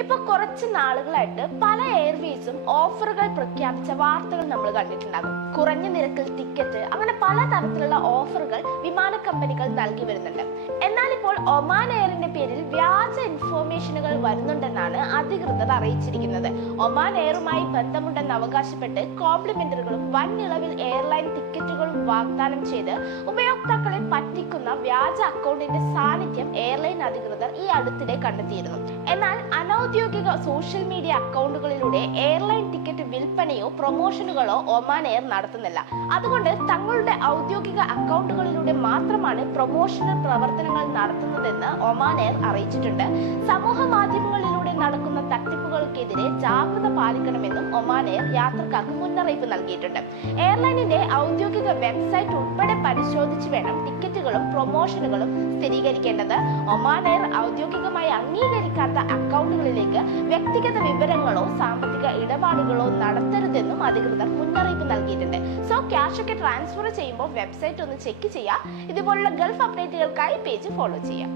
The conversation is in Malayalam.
ഇപ്പൊ കുറച്ച് നാളുകളായിട്ട് പല എയർവേസും ഓഫറുകൾ പ്രഖ്യാപിച്ച വാർത്തകൾ നമ്മൾ കണ്ടിട്ടുണ്ടാകും. കുറഞ്ഞ നിരക്കിൽ ടിക്കറ്റ്, അങ്ങനെ പല തരത്തിലുള്ള ഓഫറുകൾ വിമാന കമ്പനികൾ നൽകി വരുന്നുണ്ട്. എന്നാൽ ഇപ്പോൾ ഒമാൻ എയറിന്റെ പേരിൽ വ്യാജ ഇൻഫോർമേഷനുകൾ വരുന്നുണ്ടെന്നാണ് അധികൃതർ അറിയിച്ചിരിക്കുന്നത്. ഒമാൻ എയറുമായി ബന്ധമുണ്ടെന്ന് അവകാശപ്പെട്ട് കോംപ്ലിമെന്ററികളും വൻ ഇളവിൽ എയർലൈൻ ടിക്കറ്റുകളും വാഗ്ദാനം ചെയ്ത് ഉപയോക്താക്കളെ പറ്റിക്കുന്ന വ്യാജ അക്കൗണ്ടിന്റെ സാന്നിധ്യം എയർലൈൻ അധികൃതർ ഈ അടുത്തിടെ കണ്ടെത്തിയിരുന്നു. എന്നാൽ ഔദ്യോഗിക സോഷ്യൽ മീഡിയ അക്കൗണ്ടുകളിലൂടെ എയർലൈൻ ടിക്കറ്റ് വിൽപ്പനയോ പ്രൊമോഷനുകളോ ഒമാൻ എയർ നടത്തുന്നില്ല. അതുകൊണ്ട് തങ്ങളുടെ ഔദ്യോഗിക അക്കൗണ്ടുകളിലൂടെ മാത്രമാണ് പ്രൊമോഷണൽ പ്രവർത്തനങ്ങൾ നടത്തുന്നതെന്ന് ഒമാൻ എയർ അറിയിച്ചിട്ടുണ്ട്. സമൂഹ മാധ്യമങ്ങളിലൂടെ നടക്കുന്ന തട്ടിപ്പുകൾക്കെതിരെ ജാഗ്രത പാലിക്കണമെന്നും ഒമാൻ എയർ യാത്രക്കാർക്ക് മുന്നറിയിപ്പ് നൽകിയിട്ടുണ്ട്. എയർലൈനിന്റെ ഔദ്യോഗിക വെബ്സൈറ്റ് ഉൾപ്പെടെ പരിശോധിച്ച് വേണം ടിക്കറ്റുകളും പ്രൊമോഷനുകളും സ്ഥിരീകരിക്കേണ്ടത്. ഒമാൻ എയർ ഔദ്യോഗികമായി അംഗീകരിക്കാത്ത അക്കൗണ്ടുകളിലേക്ക് വ്യക്തിഗത വിവരങ്ങളോ സാമ്പത്തിക ഇടപാടുകളോ നടത്തരുതെന്നും അധികൃതർ മുന്നറിയിപ്പ് നൽകിയിട്ടുണ്ട്. സോ ക്യാഷ് ഒക്കെ ട്രാൻസ്ഫർ ചെയ്യുമ്പോൾ വെബ്സൈറ്റ് ഒന്ന് ചെക്ക് ചെയ്യുക. ഇതുപോലുള്ള ഗൾഫ് അപ്ഡേറ്റുകൾക്കായി പേജ് ഫോളോ ചെയ്യാം.